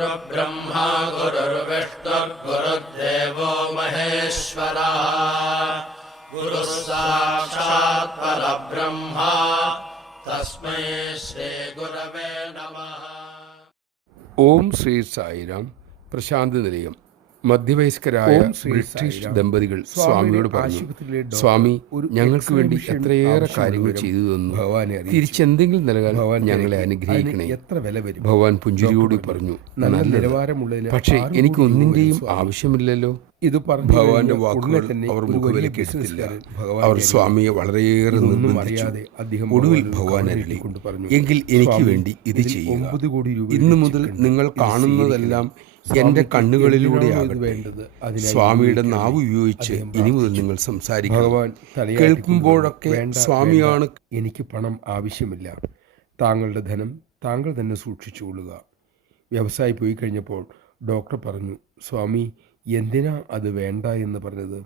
गुरुर्ब्रह्मा गुरुर्विष्णुर्गुरुर्देवो महेश्वरः गुरुः साक्षात् परब्रह्मा तस्मै श्रीगुरवे नमः ഓം ശ്രീ സായിരാം പ്രശാന്ത് നിലയം മധ്യവയസ്കരായ ബ്രിട്ടീഷ് ദമ്പതികൾ സ്വാമിയോട് പറഞ്ഞു സ്വാമി ഞങ്ങൾക്ക് വേണ്ടി എത്രയേറെ കാര്യങ്ങൾ ചെയ്തു തന്നു. തിരിച്ചെന്തെങ്കിലും നൽകാൻ ഞങ്ങളെ. അനുഗ്രഹിക്കണേ. എത്ര വില വരും? ഭഗവാൻ പുഞ്ചിരിയോട് പറഞ്ഞു നല്ല "നല്ലത്. നിലവാരമുള്ളതിന് പക്ഷേ എനിക്ക് ഒന്നിന്റെയും ആവശ്യമില്ലല്ലോ. ഇത് പറഞ്ഞു ഭഗവാന്റെ വാക്കുകൾ അവർ മുഖവില അവർ സ്വാമിയെ വളരെയേറെ നിന്നും നിർബന്ധിച്ചു. ഒടുവിൽ ഭഗവാൻ അരുളി എങ്കിൽ എനിക്ക് വേണ്ടി ഇത് ചെയ്യും ചെയ്യുക. ഇന്നു മുതൽ നിങ്ങൾ കാണുന്നതെല്ലാം എന്റെ സ്വാമിക്ക് കണ്ണുകളിലൂടെ എന്തിനാണോ ഇത് ആകട്ടെ വേണ്ടത്, അതിനായി സ്വാമിയുടെ ഉപയോഗിക്കണമേ." നാവ് ഉപയോഗിച്ച് ഇനി മുതൽ നിങ്ങൾ സംസാരിക്കും കേൾക്കുമ്പോഴൊക്കെ സ്വാമിയാണ് എനിക്ക് പണം ആവശ്യമില്ല. താങ്കളുടെ ധനം താങ്കൾ തന്നെ സൂക്ഷിച്ചുകൊള്ളുക. വ്യവസായി പോയി കഴിഞ്ഞപ്പോൾ ഡോക്ടർ പറഞ്ഞു സ്വാമി എന്തിനാ അത് വേണ്ട എന്ന് പറഞ്ഞത്?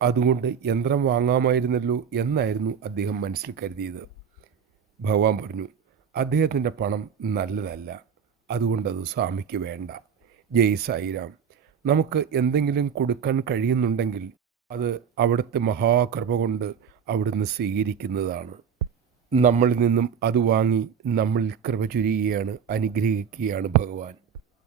അതുകൊണ്ട് യന്ത്രം വാങ്ങാമായിരുന്നല്ലോ എന്നായിരുന്നു അദ്ദേഹം മനസ്സിൽ കരുതിയത്. ഭഗവാൻ പറഞ്ഞു അദ്ദേഹത്തിന്റെ പണം നല്ലതല്ല. അതുകൊണ്ടത് സ്വാമിക്ക് വേണ്ട. ജയ് സായിരാം നമുക്ക് എന്തെങ്കിലും കൊടുക്കാൻ കഴിയുന്നുണ്ടെങ്കിൽ അത് അവിടുത്തെ മഹാകൃപ കൊണ്ട് അവിടുന്ന് സ്വീകരിക്കുന്നതാണ്. നമ്മളിൽ നിന്നും അത് വാങ്ങി നമ്മളിൽ കൃപ ചുരിയുകയാണ് അനുഗ്രഹിക്കുകയാണ് ഭഗവാൻ.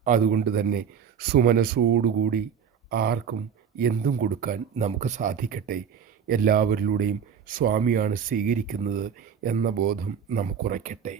അതുകൊണ്ട് തന്നെ സുമനസ്സോടുകൂടി ആർക്കും എന്തും കൊടുക്കാൻ നമുക്ക് സാധിക്കട്ടെ. എല്ലാവരിലൂടെയും സ്വാമിയാണ് സ്വീകരിക്കുന്നത് എന്ന ബോധം നമുക്കുറയ്ക്കട്ടെ